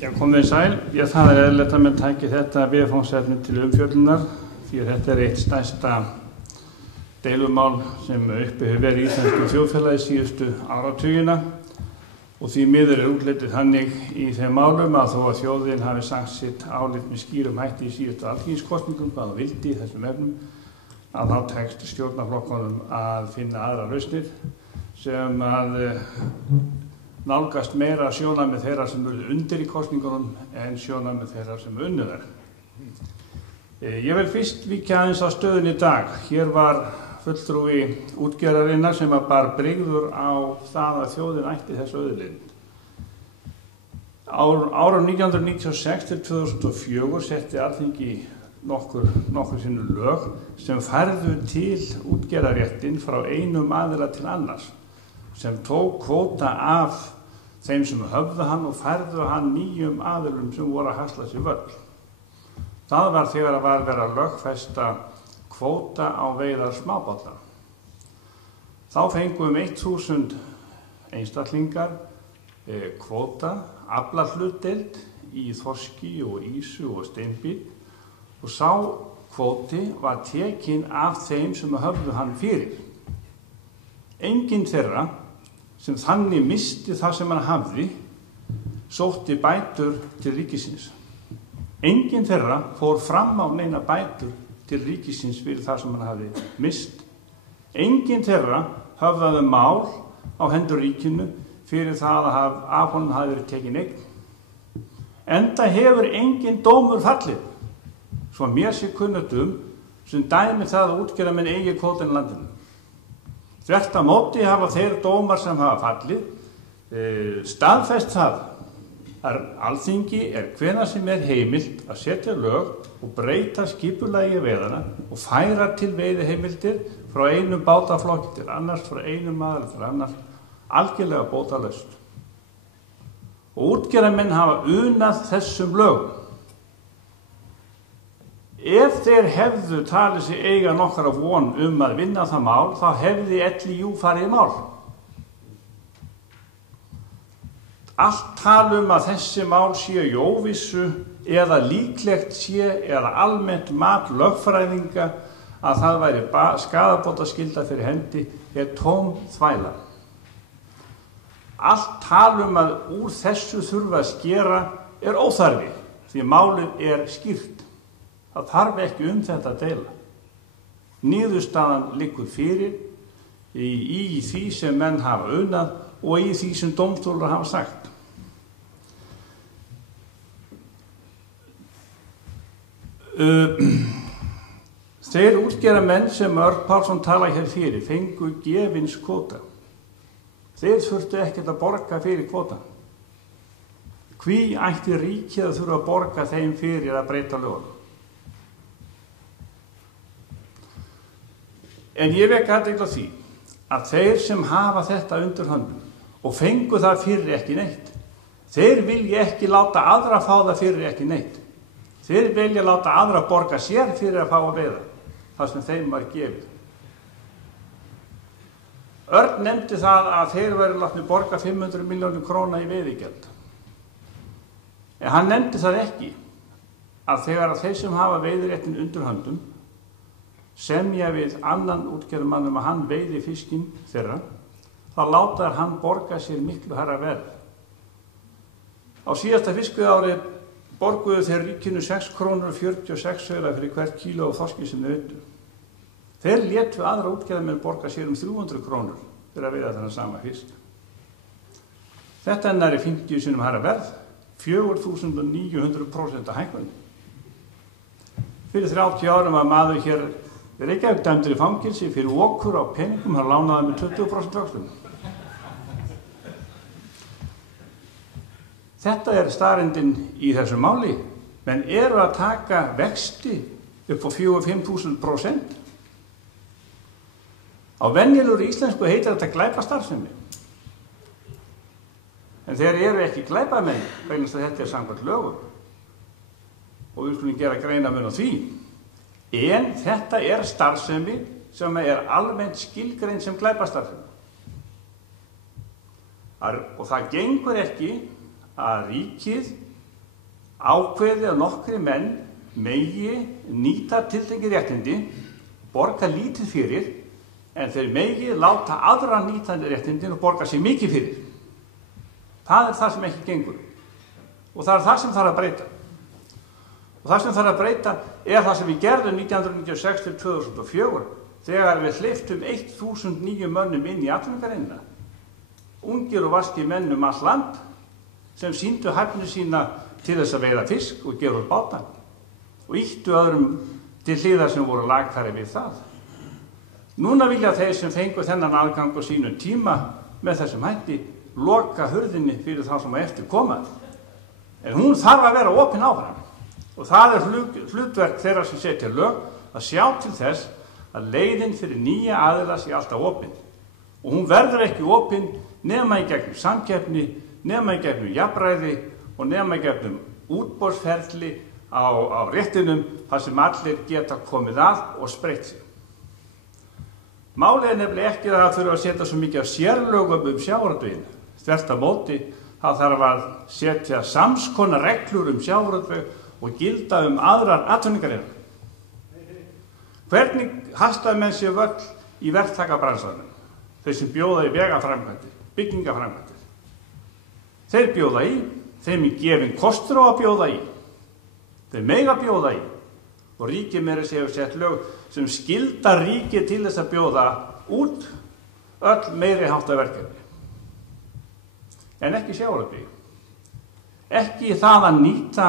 Já, komið sæl. Það eðlilegt að menn tæki þetta viðfangsefni til umfjöllunar því að þetta eitt stærsta deilumál sem uppi hefur verið í íslensku þjóðfélagi síðustu áratugina og því miður útlitið þannig í þeim málum að þó að þjóðin hafi sagt sitt álit með skýrum hætti í síðustu alþingiskosningum hvað það vildi í þessum efnum að þá tekst stjórnarflokkunum að finna aðra lausnir sem að nálgast meira sjónarmið þeirra sem urðu undir í kosningunum en sjónarmið þeirra sem unnu þær. Ég vil fyrst víkja aðeins á stöðunni í dag. Hér var fulltrúi útgerðarinnar sem var bara brigður á það að þjóðin ætti þessu auðlind. Árum 1996 til 2004 setti Alþingi nokkur sinni lög sem færðu til útgerðarréttinn frá einum aðila til annars, sem tók kvóta af þeim sem höfðu hann og færðu hann nýjum aðilum sem voru að hasla sér völl. Það var þegar að var verið að lögfesta kvóta á veiðar smábáta. Þá fengum 1000 einstaklingar kvóta, aflahlutdeild í þorski og ýsu og steinbít og sá kvóti var tekinn af þeim sem höfðu hann fyrir. Enginn þeirra sem þannig misti það sem hann hafði sótti bætur til ríkisins. Enginn þeirra fór fram á neina bætur til ríkisins fyrir það sem hann hafði mist. Enginn þeirra höfðaði mál á hendur ríkinu fyrir það að af honum hafi verið tekin eign. Enda hefur enginn dómur fallið, svo mér sé kunnugt sem dæmi það að útgerðarmenn eigi kvótann í landinu. Þvert á móti hafa þeir dómar sem hafa fallið staðfest það að Alþingi hvenær sem heimilt að setja lög og breyta skipulagi veiðanna og færa til veiðiheimildir frá einum bátaflokki til annars, frá einum aðila til annars, algjörlega bótalaust. Og útgerðarmenn hafa unað þessum lögum. Ef þeir hefðu talið sig eiga nokkra von að vinna það mál, þá hefði LÍÚ farið í mál. Allt tal að þessi mál séu í óvissu eða líklegt sé eða almennt mat lögfræðinga að það væri skaðabótaskylda fyrir hendi tóm þvæla. Allt tal að úr þessu þurfa að skera óþarfi því málið skýrt. Það þarf ekki þetta að deila. Niðurstaðan liggur fyrir í því sem menn hafa unað og í því sem dómstólar hafa sagt. Þeir útgerðarmenn sem Örn Pálsson talaði hér fyrir fengu gefins kvóta. Þeir þurftu ekkert að borga fyrir kvóta. Hví ætti ríkið að þurfa að borga þeim fyrir að breyta lögum? En ég vek athygli á því að þeir sem hafa þetta undir höndum og fengu það fyrir ekki neitt, þeir vilja ekki láta aðra fá það fyrir ekki neitt. Þeir vilja láta aðra borga sér fyrir að fá að veiða það sem þeim var gefið. Örn nefndi það að þeir verið látnir borga 500 milljónir króna í veiðigjald. En hann nefndi það ekki að þegar þeir sem hafa veiðiréttinn undir höndum semja við annan útgerðarmann að hann veiði fiskinn þeirra, þá látar hann borga sér miklu hærra verð. Á síðasta fiskveiðiári borguðu þeir ríkinu 6,46 krónur fyrir hvert kíló af þorski sem þeir veiddu. Þeir létu aðra útgerðarmenn borga sér 300 krónur fyrir að veiða þennan sama fisk. Þetta nærri 50 sinnum hærra verð, 4.900% hækkun. Fyrir 30 árum var maður hér Reykjavík dæmdur í fangelsi fyrir okur á peningum, hann lánaði með 20% vöxtum. Þetta staðreyndin í þessu máli, menn eru að taka vexti upp á 4.000–5.000%. Á venjulegur íslensku heitir þetta glæpastarfsemi. En þeir eru ekki glæpamenn, vegna þess að þetta samkvæmt lögum. Og við skulum gera greinarmun á því. En þetta starfsemi sem almennt skilgreind sem glæpastarfsemi. Og það gengur ekki að ríkið ákveðið að nokkri menn megi nýta tiltekið réttindi, borga lítið fyrir, en þeir megi láta aðra nýta réttindin og borga sér mikið fyrir. Það er það sem ekki gengur. Og það er það sem þarf að breyta. Og það sem þarf að breyta er það sem við gerðum 1996 til 2004, þegar við hleyptum 1000 nýjum mönnum inn í atvinnugreinina. Ungir og vaskir menn allt land sem sýndu hæfni sína til þess að veiða fisk og gera úr báta og ýttu öðrum til hliðar sem voru lagfæri við það. Núna vilja þeir sem fengu þennan aðgang á sínum tíma með þessum hætti loka hurðinni fyrir þá sem á eftir koma. En hún þarf að vera opin áfram. Og það er hlutverk þeirra sem setja lög að sjá til þess að leiðin fyrir nýja aðila sé alltaf opin. Og hún verður ekki opin nema í gegnum samkeppni, nema í gegnum jafnræði og nema í gegnum útboðsferli á réttinum þar sem allir geta komið að og spreytt sig. Málið er nefnilega ekki að það þurfa að setja svo mikið af sérlögum sjávarútveginn. Þvert á móti, það þarf að setja samskonar reglur sjávarútveg og gilda aðrar atvinnugreinar. Hvernig hastaði menn sér völl í verktakabransanum? Þeir sem bjóða í vegaframkvæmdir, byggingaframkvæmdir. Þeir bjóða í, þeim er gefinn kostur á að bjóða í. Þeir mega bjóða í. Og ríkið meira séu sett lög sem skylda ríkið til þess að bjóða út öll meiri háttar verkefni. En ekki sjávarútvegi. Ekki það að nýta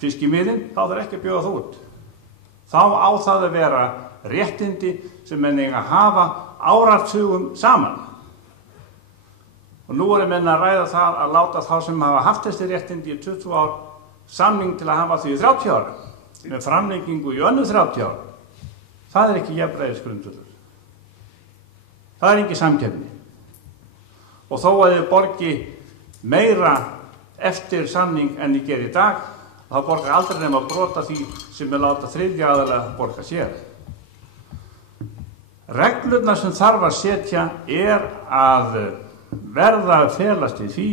fiskimiðin, þá þarf ekki að bjóða það út. Þá á það að vera réttindi sem menn eiga að hafa áratugum saman. Og nú er menn að ræða það að láta þá sem hafa haft þessi réttindi í 20 ár samning til að hafa því í 30 ára, með framlengingu í önnur 30 ára. Það er ekki jafnræðisgrundvöllur. Það er ekki samkeppni. Og þó að þið borgi meira eftir samning en þið gerir í dag, þá borgar aldrei nema að brota því sem er láta þriðja aðila borga sér. Reglurnar sem þarf að setja er að verða að felast í því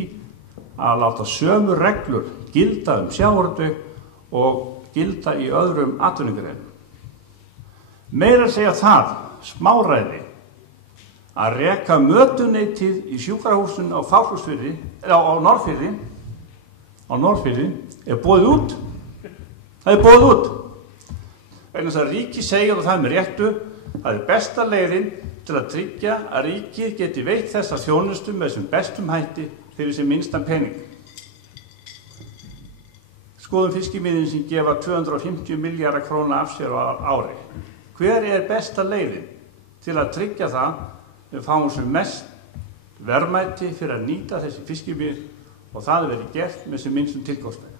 að láta sömu reglur gilda sjávarútveg og gilda í öðrum atvinnugreinum. Meira að segja það, smáræði, að reka mötuneytið í sjúkrahúsinu á Fáskrúðsfirði, á Norðfirði, er boðið út. Það er boðið út. Vegna þess að ríkið segir, og það er með réttu, það er besta leiðin til að tryggja að ríkið geti veitt þessa þjónustu með þessum bestum hætti fyrir sem minnstan pening. Skoðum fiskimiðin sem gefa 250 milljarða króna af sér á ári. Hver er besta leiðin til að tryggja það við fáum sem mest verðmæti fyrir að nýta þessi fiskimið og það verið gert með sem minnstum tilkostnaði?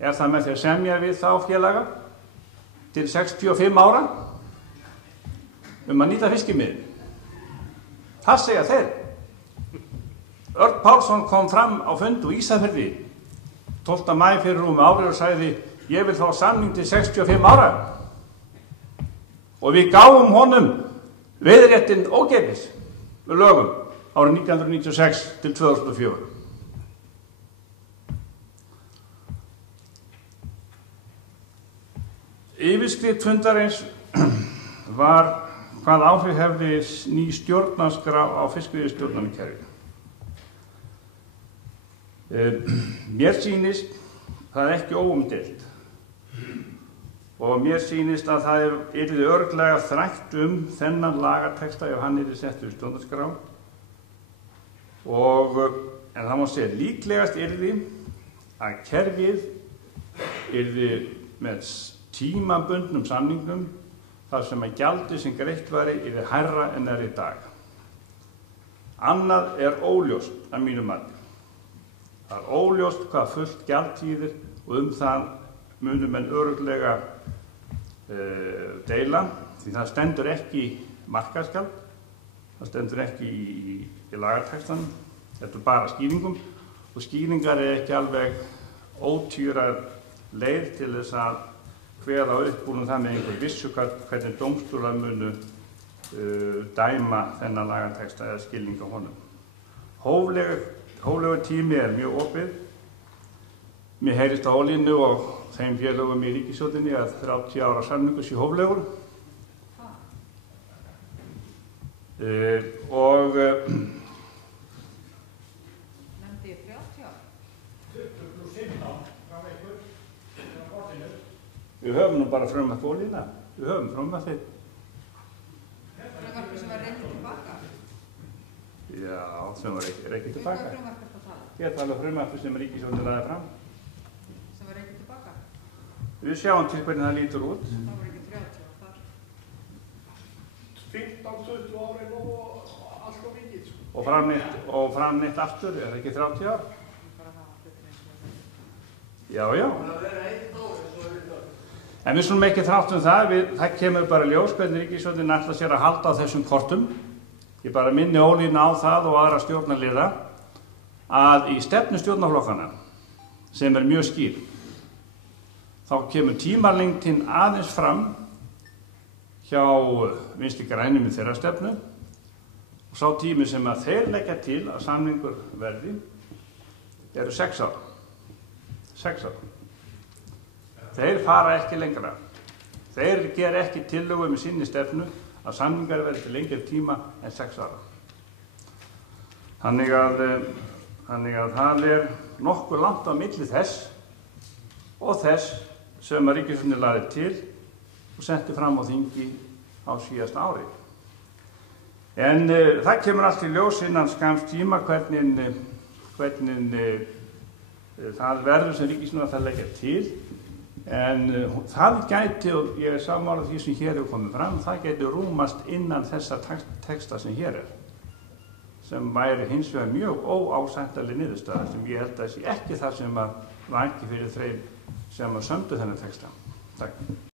Er það með því að semja við þá félaga til 65 ára að nýta fiskimiðin? Það segja þeir. Örn Pálsson kom fram á fund á Ísafirði 12. maí fyrir rúmu ári og sagði: ég vil fá samning til 65 ára. Og við gáum honum veiðiréttinn ókeypis með lögum árið 1996 til 2004. Yfirskrift fundarins var hvað áhrif hefði ný stjórnarskrá á fiskveiðistjórnarkerfinu. Mér sýnist það ekki óumdeilt og mér sýnist að það yrði örugglega þrætt þennan lagatexta ef hann yrði settur í stjórnarskrá en það má segja líklegast yrði að kerfið yrði með tímabundnum samningum þar sem að gjaldið sem greitt væri yrði hærra en er í dag. Annað er óljóst að mínu mati. Það er óljóst hvað fullt gjald þýðir og það munum menn örugglega deila, því það stendur ekki markaðsgjald, það stendur ekki í lagatextanum, þetta er bara skýringum og skýringar er ekki alveg ótvíræð leið til þess að kveða upp úr það með einhver vissu hvernig dómstólar munu dæma þennan lagatexta eða skilning á honum. Hóflegur tími er mjög opið. Mér heyrist á Ólínu og þeim félögum í ríkisstjórninni að 30 ára samningur sé hóflegur. Og nefndi ég 30 ár? 20 + 15 frá ykkur á kortinu. Við höfum nú bara frumvarp Ólína. Við höfum frumvarpið. Frumvarpið sem var rekið tilbaka? Já, sem var rekið tilbaka. Hvað frumvarp er það? Ég tala um frumvarpið sem ríkisstjórnin lagði fram. Sem var rekið tilbaka? Við sjáum til hvernig það lítur út. Það var ekki 30 ár þar. 15-20 ári og allt og mikið. Og framnýtt aftur, er það ekki 30 ár? Bara hafa hlutin eins og það. Já, já. En við skulum ekki þrátt það, það kemur bara ljós hvernig ríkisstjórnin ætlar sér að halda á þessum kortum. Ég bara minni Ólínu á það og aðra stjórnarliða að í stefnu stjórnarflokkana, sem er mjög skýr, þá kemur tímalengdin aðeins fram hjá Vinstri grænum í þeirra stefnu og sá tími sem að þeir leggja til að samningur verði eru 6 ár. 6 ár. Þeir fara ekki lengra. Þeir gera ekki tillögu með sinni stefnu að samningar verði til lengri tíma en 6 ára. Þannig að það er nokkuð langt á milli þess og þess sem að ríkisstjórnin lagði til og setti fram á þingi á síðasta ári. En það kemur allt í ljós innan skamms tíma hvernig það verður sem ríkisstjórnin ætlar að leggja til. En það gæti, og ég er sammála því sem hér hefur komið fram, það gæti rúmast innan þessa texta sem hér er, sem væri hins vegar mjög óásættanleg niðurstaða, sem ég held að sé ekki það sem var ekki fyrir þeim sem sömdu þennan texta. Takk.